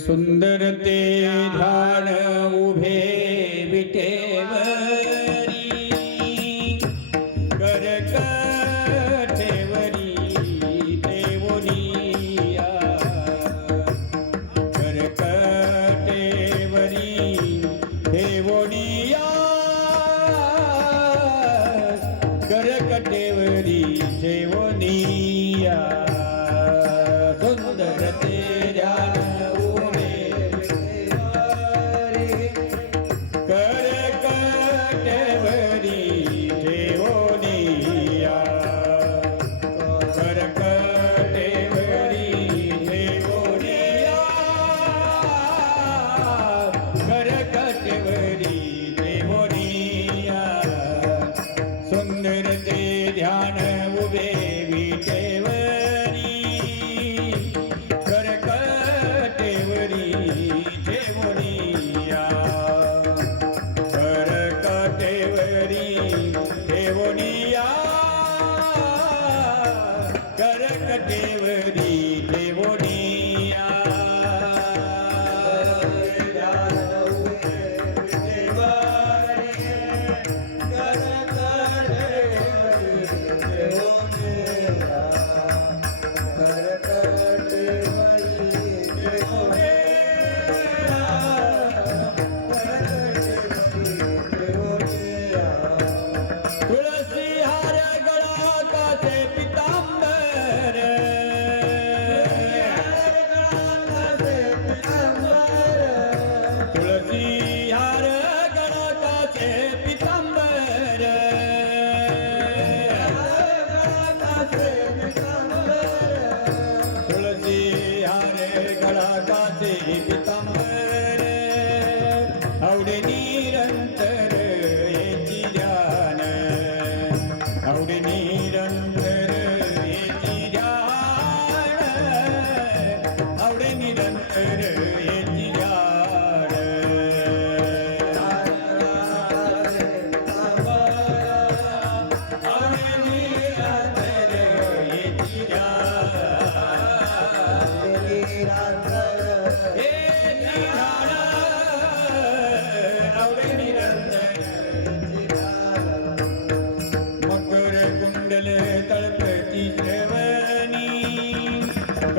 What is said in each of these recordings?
सुंदर ते ध्यान उभे विटेवरी करकटेवरी देवोनिया करकटेवरी देवोनिया करकटेवरी देवोनिया सुंदर ते ध्यान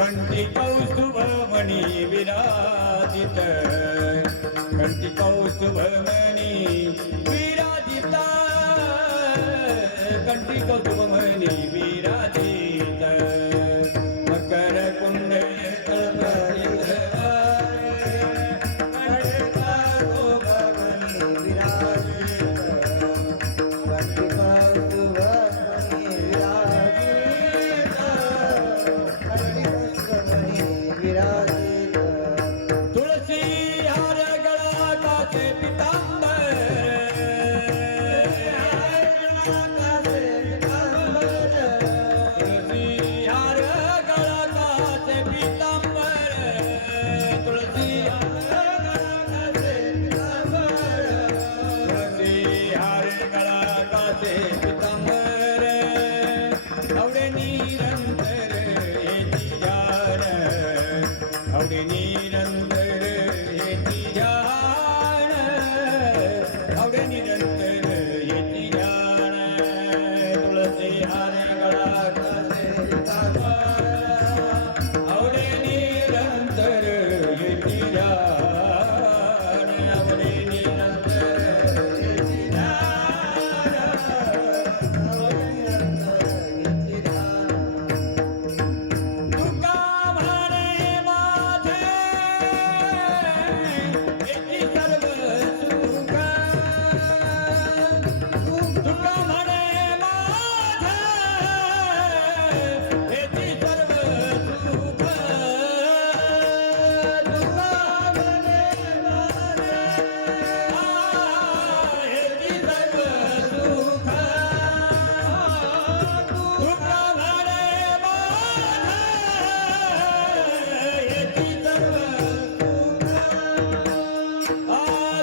कंठी कौस्तुभमणि विराजित कंठी कौस्तुभमणि विराजित कंठी कौस्तुभमणि विराजित मकर कुंडले तळपतित आवडे निरंतर येती ध्यान आवडे निरंतर येती ध्यान तुळसी हारे गळा आवडे निरंतर येती ध्यान आवडे निरंतर येती ध्यान आवडे निरंतर येती ध्यान तुका म्हणे माझे येती सर्व सुख तुका म्हणे माझे येती सर्व सुख तुका म्हणे माझे येती सर्व सुख तुका म्हणे येती सर्व सुख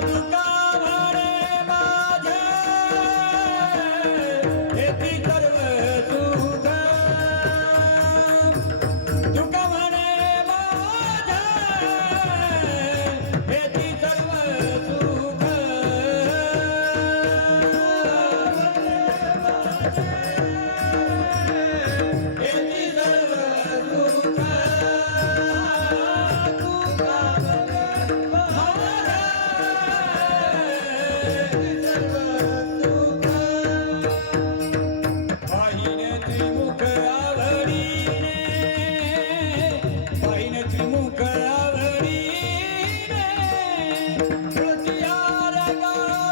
तुका म्हणे माझे येती सर्व सुख तुका म्हणे माझे येती सर्व सुख येती सर्व सुख पाहिन त्रिमुख आवडीने पाहिन त्रिमुख आवडीने तुळशीहार गळा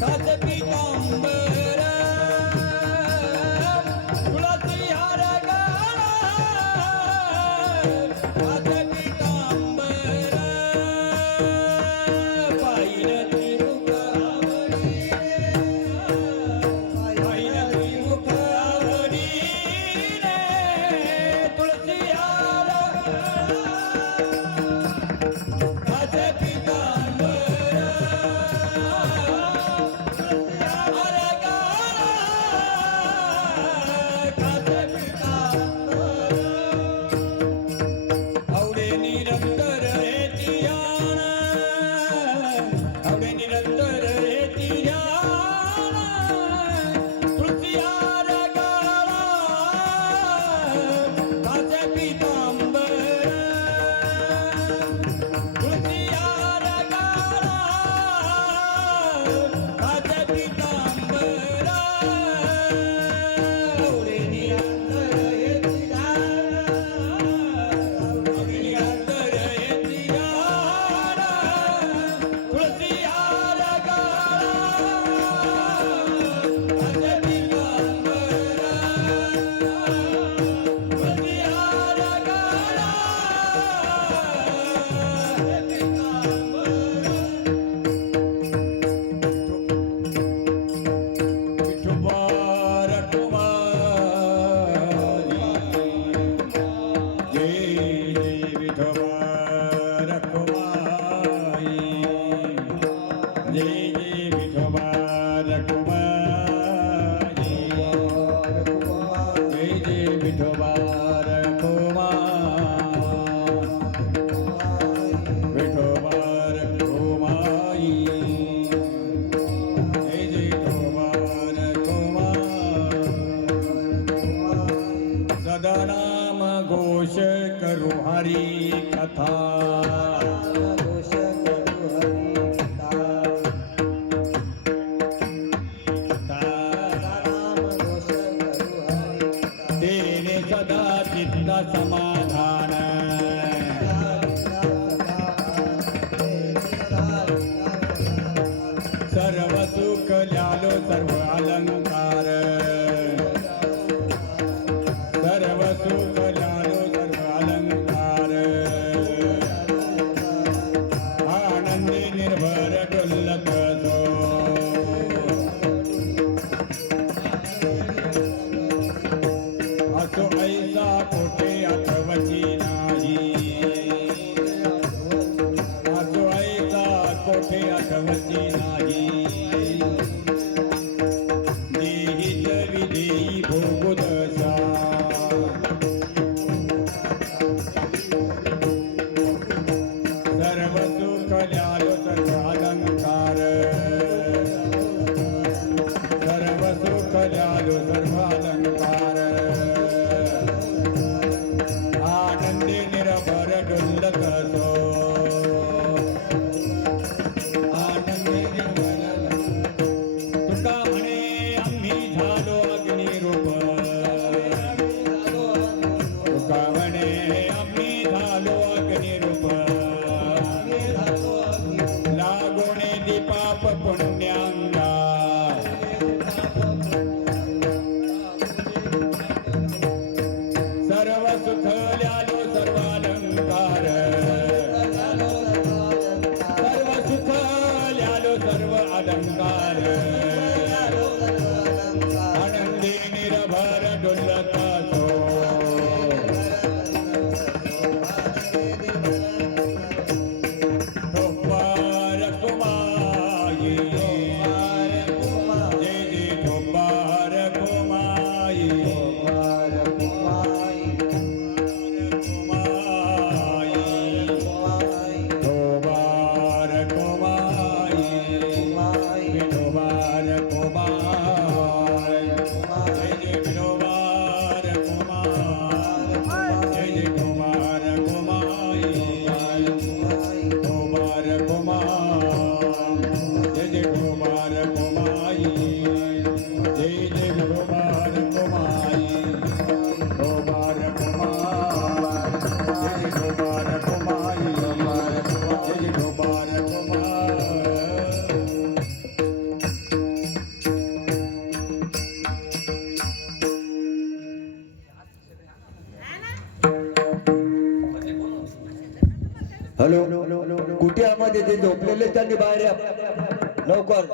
काच पितांबर तुळशीहार गळा काच पितांबर पाहिन त्रिमुख पाहिन त्रिमुख आवडीने तुळशीहार काच पितांबर तुळशीहार काच पितांबर आवडे निरंतर येती ध्यान आवडे निरंतर येती ध्यान तुळशीहार गळा काच पितांबर तुळशीहार गळा काच पितांबर आवडे निरंतर येती ध्यान आवडे निरंतर येती ध्यान तुळशीहार गळा काच पितांबर तुळशीहार गळा काच पितांबर जय जय विठोबा रखुमाई जय जय विठोबा रखुमाई विठोबा रखुमाई जय जय विठोबा रखुमाई सदा नाम घोष करू हरी कथा घोष करू हरी कथा नाम घोष करू हरी कथा तेरे सदा चित्त समाधान सर्व सुख ल्यालो सर्व अलंकार सर्व सुख ल्यालो सर्व अलंकार आनंदी निर्भर डुल्लक सो असो ऐसा कोठे अथवची नाही हॅलो कुठे आमध्ये ते झोपलेले त्यांनी बाहेर या लवकर